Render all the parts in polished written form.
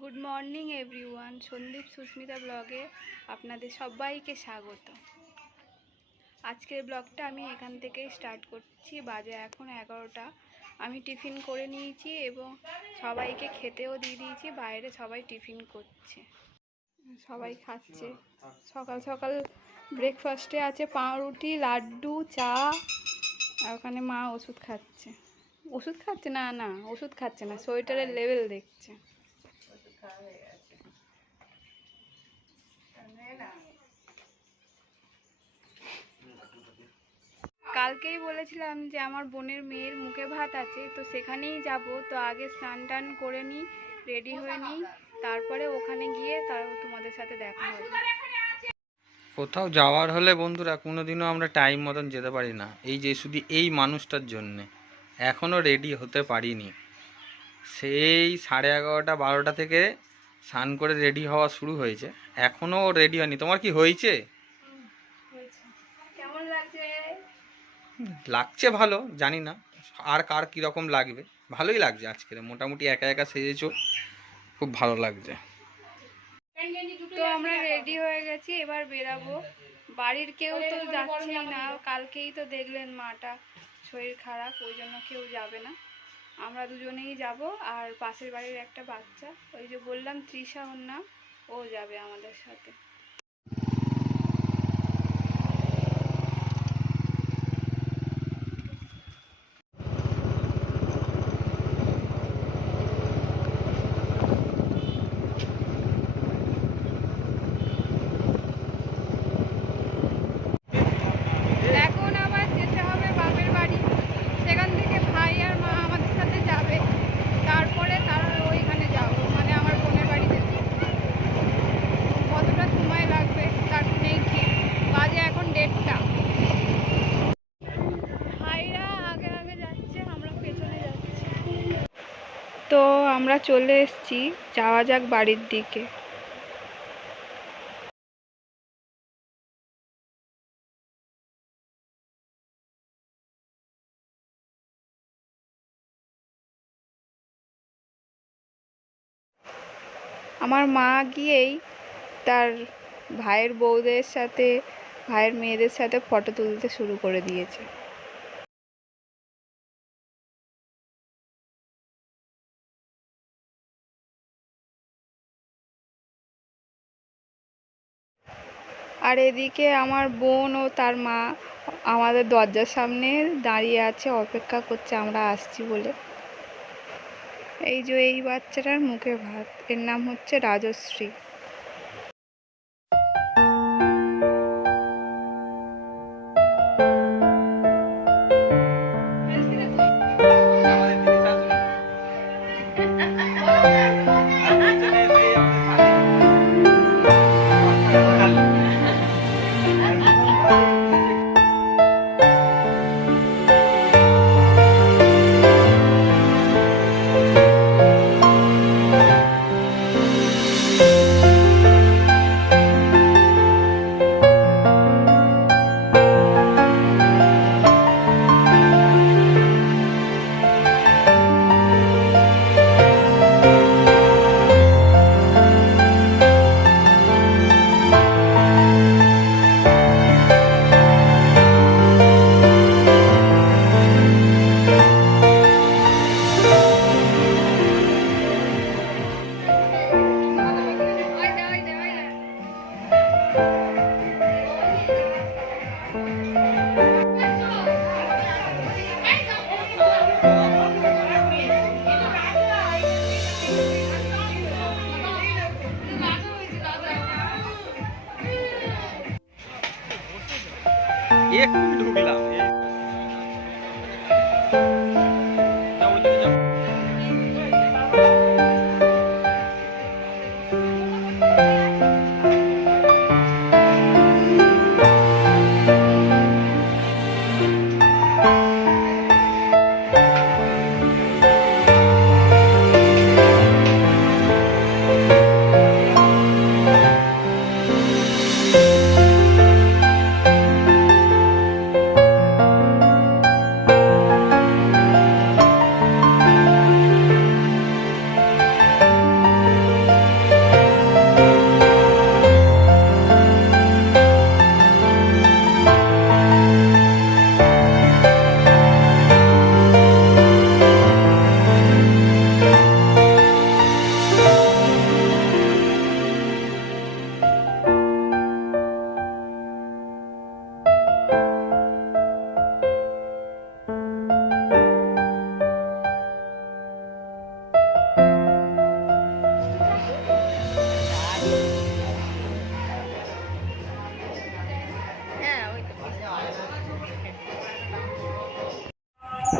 Good morning everyone, Sandip Susmita ব্লগে আপনাদের সবাইকে স্বাগত। আজকের ব্লগটা আমি এখান থেকেই স্টার্ট করছি। বাজে এখন 11টা। আমি টিফিন করে নিয়েছি এবং সবাইকে খেতেও দিয়ে দিয়েছি। বাইরে সবাই টিফিন করছে, সবাই খাচ্ছে। সকাল সকাল ব্রেকফাস্টে আছে পাউরুটি, লাড্ডু, চা। আর ওখানে মা ওষুধ খাচ্ছে। ওষুধ খাচ্ছে না, ওষুধ খাচ্ছে না, সোয়েটারের লেভেল দেখছে। কালকেই বলেছিলাম যে আমার বোনের মেয়ের মুখে ভাত আছে, তো সেখানেই যাব। তো আগে স্নান টান করে নিই, রেডি হয়ে নিই, তারপরে ওখানে গিয়ে তোমাদের সাথে দেখা হবে। কোথাও যাওয়ার হলে বন্ধুরা কোনোদিনও আমরা টাইম মতন যেতে পারি না। এই যে শুধু এই মানুষটার জন্যে এখনও রেডি হতে পারিনি। সেই 11:30 12টা থেকে স্নান করে রেডি হওয়া শুরু হয়েছে, এখনও রেডি হয়নি। তোমার কি হয়েছে? কেমন লাগছে? লাগছে ভালো, জানি না আর কার কীরকম লাগবে। ভালোই লাগছে আজকের, মোটামুটি একা একা সেজেছো, খুব ভালো লাগছে। তো আমরা রেডি হয়ে গেছি, এবার বেরাবো। বাড়ির কেউ তো যাচ্ছেই না, কালকেই তো দেখলেন মাটা শরীর খারাপ, ওই জন্য কেউ যাবে না। আমরা দুজনেই যাব, আর পাশের বাড়ির একটা বাচ্চা, ওই যে বললাম তৃষা ওর নাম, ও যাবে আমাদের সাথে। এখন আবার যেতে হবে বাপের বাড়ি, সেখান থেকে ভাই আর মা আমাদের সাথে যাবে, তারপরে তারা ওইখানে যাবো, মানে আমার বোনের বাড়িতে। কতটা সময় লাগবে তার নেই ঠিক, বাজে এখন 1:30। ভাইরা আগে আগে যাচ্ছে, আমরা পেছনে যাচ্ছি। তো আমরা চলে এসেছি, যাওয়া যাক বাড়ির দিকে। আমার মা গিয়েই তার ভাইয়ের বউদের সাথে, ভাইয়ের মেয়েদের সাথে ফটো তুলতে শুরু করে দিয়েছে। আর এদিকে আমার বোন ও তার মা আমাদের দরজার সামনে দাঁড়িয়ে আছে, অপেক্ষা করছে আমরা আসছি বলে। এই যে এই বাচ্চাটার মুখে ভাত, এর নাম হচ্ছে রাজশ্রী। একটু ঢুকলাম।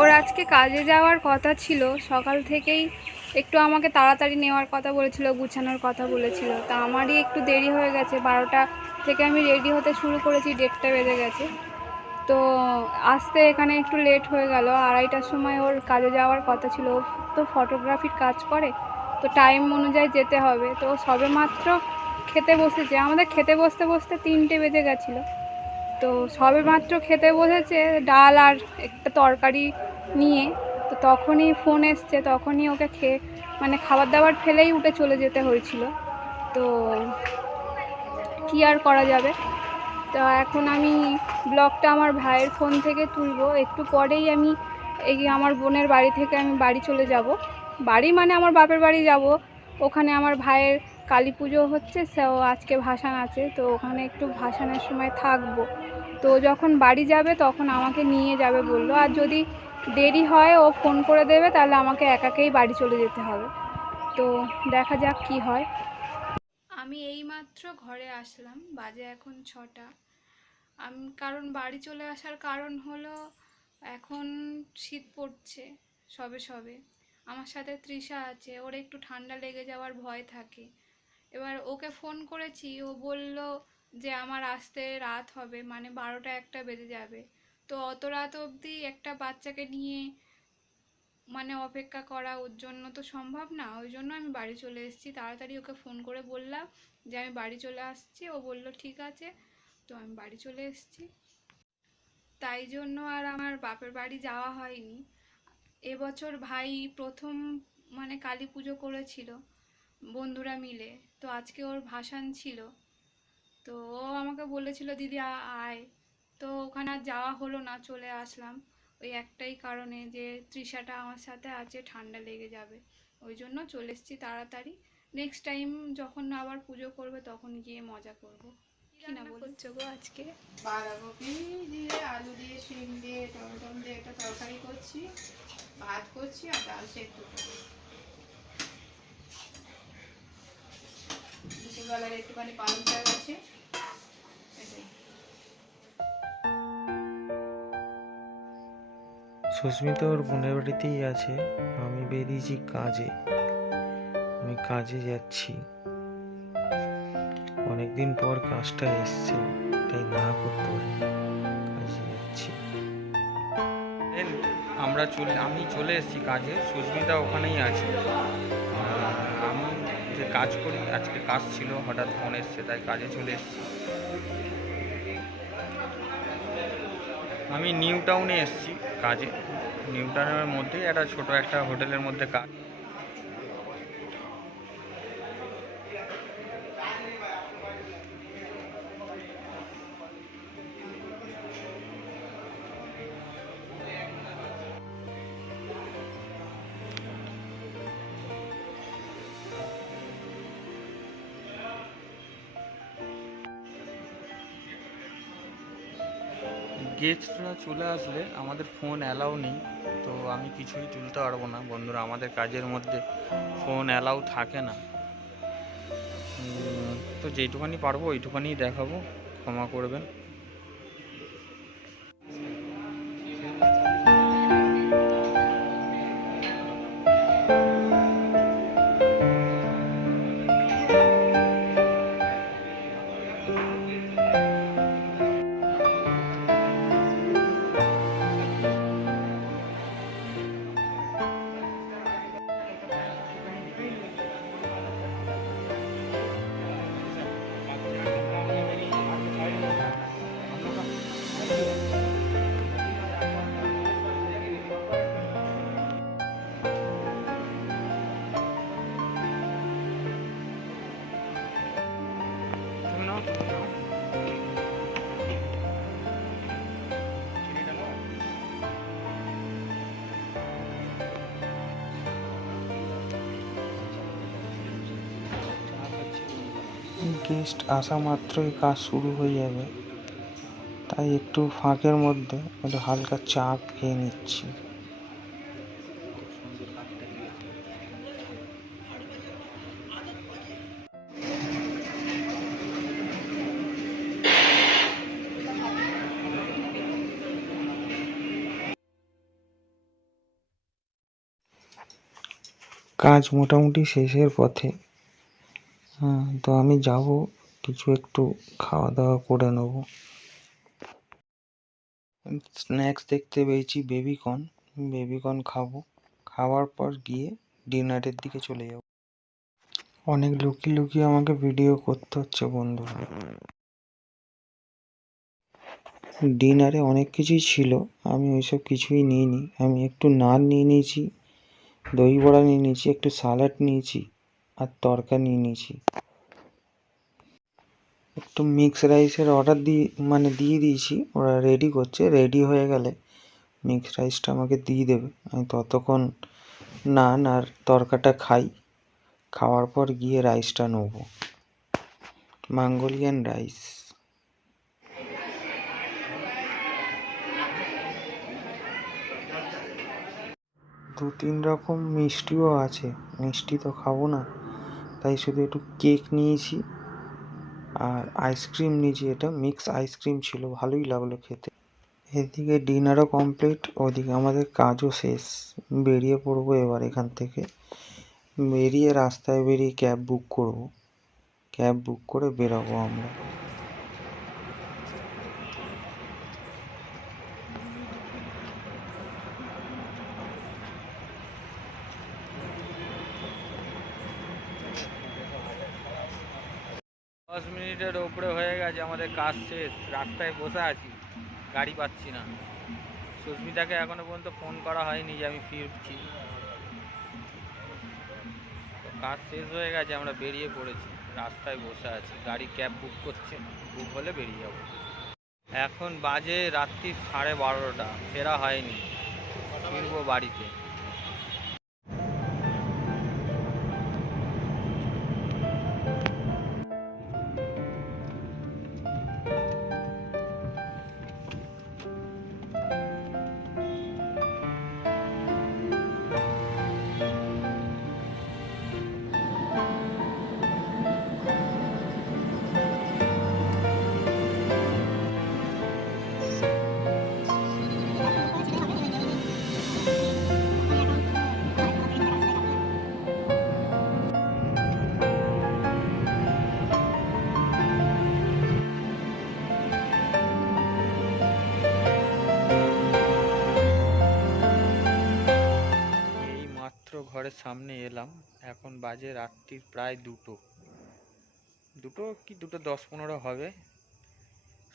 ওর আজকে কাজে যাওয়ার কথা ছিল, সকাল থেকেই একটু আমাকে তাড়াতাড়ি নেওয়ার কথা বলেছিল, গুছানোর কথা বলেছিল। তা আমারই একটু দেরি হয়ে গেছে, 12টা থেকে আমি রেডি হতে শুরু করেছি, 1:30টা বেজে গেছে। তো আসতে এখানে একটু লেট হয়ে গেল। 2:30টার সময় ওর কাজে যাওয়ার কথা ছিল। ও তো ফটোগ্রাফির কাজ করে, তো টাইম অনুযায়ী যেতে হবে। তো সবে মাত্র খেতে বসেছে, আমাদের খেতে বসতে বসতে 3টে বেজে গেছিলো। তো সবে মাত্র খেতে বসেছে ডাল আর একটা তরকারি নিয়ে, তো তখনই ফোন এসছে, তখনই ওকে মানে খাবার দাবার ফেলেই উঠে চলে যেতে হয়েছিল। তো কী আর করা যাবে। তো এখন আমি ব্লগটা আমার ভাইয়ের ফোন থেকে তুলবো। একটু পরেই আমি এই আমার বোনের বাড়ি থেকে আমি বাড়ি চলে যাব। বাড়ি মানে আমার বাপের বাড়ি যাব। ওখানে আমার ভাইয়ের কালী পুজো হচ্ছে, সেও আজকে ভাসান আছে, তো ওখানে একটু ভাসানের সময় থাকবো। তো যখন বাড়ি যাবে তখন আমাকে নিয়ে যাবে বললো। আর যদি দেরি হয় ও ফোন করে দেবে, তাহলে আমাকে একাকেই বাড়ি চলে যেতে হবে। তো দেখা যাক কি হয়। আমি এইমাত্র ঘরে আসলাম, বাজে এখন 6টা। কারণ বাড়ি চলে আসার কারণ হলো এখন শীত পড়ছে সবে সবে। আমার সাথে তৃষা আছে, ওর একটু ঠান্ডা লেগে যাওয়ার ভয় থাকে। এবার ওকে ফোন করেছি, ও বলল যে আমার আসতে রাত হবে, মানে 12টা 1টা বেজে যাবে। তো অত রাত অবধি একটা বাচ্চাকে নিয়ে মানে অপেক্ষা করা ওর জন্য তো সম্ভব না। ওই জন্য আমি বাড়ি চলে এসেছি। তাড়াতাড়ি ওকে ফোন করে বললাম যে আমি বাড়ি চলে আসছি। ও বলল ঠিক আছে। তো আমি বাড়ি চলে এসেছি। তাই জন্য আর আমার বাপের বাড়ি যাওয়া হয়নি। এবছর ভাই প্রথম মানে কালী পুজো করেছিল বন্ধুরা মিলে। তো আজকে ওর ভাসান ছিল। তো ও আমাকে বলেছিল দিদি আয়। তো ওখানে আর যাওয়া হলো না, চলে আসলাম। ওই একটাই কারণে যে তৃষাটা আমার সাথে আছে, ঠান্ডা লেগে যাবে, ওই জন্য চলে এসেছি তাড়াতাড়ি। নেক্সট টাইম যখন আবার পুজো করবে তখন গিয়ে মজা করব। কি না বলছো গো আজকে? বাঁধাকপি দিয়ে আলু দিয়ে শিম দিয়ে টমেটো দিয়ে একটা তরকারি করছি, ভাত করছি আর ডাল সেদ্ধ করছি। দুপুরবেলার একটুখানি পালং শাক আছে, এটাই। সুস্মিতা ওর বোনের বাড়িতেই আছে, আমি বেরিয়েছি কাজে। আমি কাজে যাচ্ছি, অনেকদিন পর কাজটা এসছে, তাই না করতে পারি, কাজে যাচ্ছি। আমি চলে এসেছি কাজে, সুস্মিতা ওখানেই আছে। আমি যে কাজ করি, আজকে কাজ ছিল, হঠাৎ ফোন এসছে, তাই কাজে চলে এসেছি। আমি নিউ টাউনে এসেছি কাজে। নিউ টাউনের মধ্যেই একটা ছোট একটা হোটেলের মধ্যে কাজ। গেস্টরা চলে আসলে আমাদের ফোন অ্যালাউ নেই, তো আমি কিছুই তুলতে পারবো না বন্ধুরা। আমাদের কাজের মধ্যে ফোন অ্যালাউ থাকে না। তো যেইটুখানি পারবো ওইটুখানি দেখাবো, ক্ষমা করবেন। গেস্ট আসা মাত্রই কাজ শুরু হয়ে যাবে, তাই একটু ফাঁকের মধ্যে একটু হালকা চা খেয়ে নিচ্ছি। কাজ মোটামুটি শেষের পথে। হ্যাঁ, তো আমি যাব, কিছু একটু খাওয়া দাওয়া করে নেব। স্ন্যাক্স দেখতে পেয়েছি বেবিকর্ন, বেবিকর্ন খাবো। খাওয়ার পর গিয়ে ডিনারের দিকে চলে যাব। অনেক লুকিয়ে লুকিয়ে আমাকে ভিডিও করতে হচ্ছে বন্ধুরা। ডিনারে অনেক কিছুই ছিল, আমি ওইসব কিছুই নিইনি। আমি একটু নান নিয়ে নিয়েছি, দই বড়া নিয়ে নিয়েছি, একটু স্যালাড নিয়েছি আর তরকা নিয়ে নিয়েছি। একটু মিক্স রাইসের অর্ডার দিয়ে দিয়েছি, ওরা রেডি করছে। রেডি হয়ে গেলে মিক্স রাইসটা আমাকে দিয়ে দেবে। আমি ততক্ষণ নান আর তরকাটা খাই। খাওয়ার পর গিয়ে রাইসটা নেব, মাঙ্গোলিয়ান রাইস। 2-3 রকম মিষ্টিও আছে, মিষ্টি তো খাবো না, তাই শুধু একটু কেক নিয়েছি আর আইসক্রিম নিয়েছি। এটা মিক্স আইসক্রিম ছিল, ভালোই লাগলো খেতে। এদিকে ডিনারও কমপ্লিট, ওদিকে আমাদের কাজও শেষ। বেরিয়ে পড়বো এবার এখান থেকে। বেরিয়ে রাস্তায় বেরিয়ে ক্যাব বুক করব, ক্যাব বুক করে বেরোবো আমরা। দশ মিনিটের ওপরে হয়ে গেছে, আমাদের কাজ শেষ। রাস্তায় বসে আছি, গাড়ি পাচ্ছি না। সুস্মিতাকে এখনো পর্যন্ত ফোন করা হয়নি যে আমি ফিরছি। তো কাজ শেষ হয়ে গেছে, আমরা বেরিয়ে পড়েছি, রাস্তায় বসে আছি। গাড়ি ক্যাব বুক করছে, বুক হলে বেরিয়ে যাব। এখন বাজে রাত্রি 12:30, ফেরা হয়নি, ফিরবো বাড়িতে। ঘরের সামনে এলাম, এখন বাজে রাত্রির প্রায় 2 কি 2:10-15 হবে।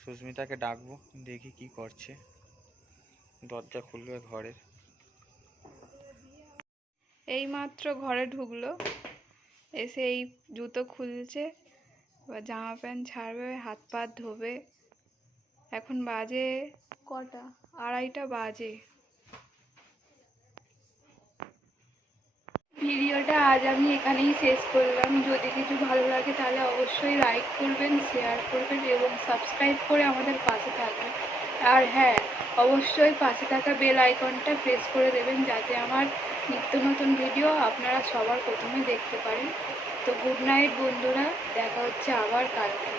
সুস্মিতাকে ডাকবো, দেখি কি করছে। দরজা খুলবে ঘরের। এই মাত্র ঘরে ঢুকলো, এসে এই জুতো খুলছে, এবার জামা প্যান্ট ছাড়বে, হাত পা ধোবে। এখন বাজে কটা? 2:30 বাজে। ভিডিওটা আজ আমি এখানেই শেষ করলাম। যদি কিছু ভালো লাগে তাহলে অবশ্যই লাইক করবেন, শেয়ার করবেন এবং সাবস্ক্রাইব করে আমাদের পাশে থাকবেন। আর হ্যাঁ, অবশ্যই পাশে থাকা বেল আইকনটা প্রেস করে দেবেন, যাতে আমার নিত্য নতুন ভিডিও আপনারা সবার প্রথমে দেখতে পারেন। তো গুড নাইট বন্ধুরা, দেখা হচ্ছে আবার কালকে।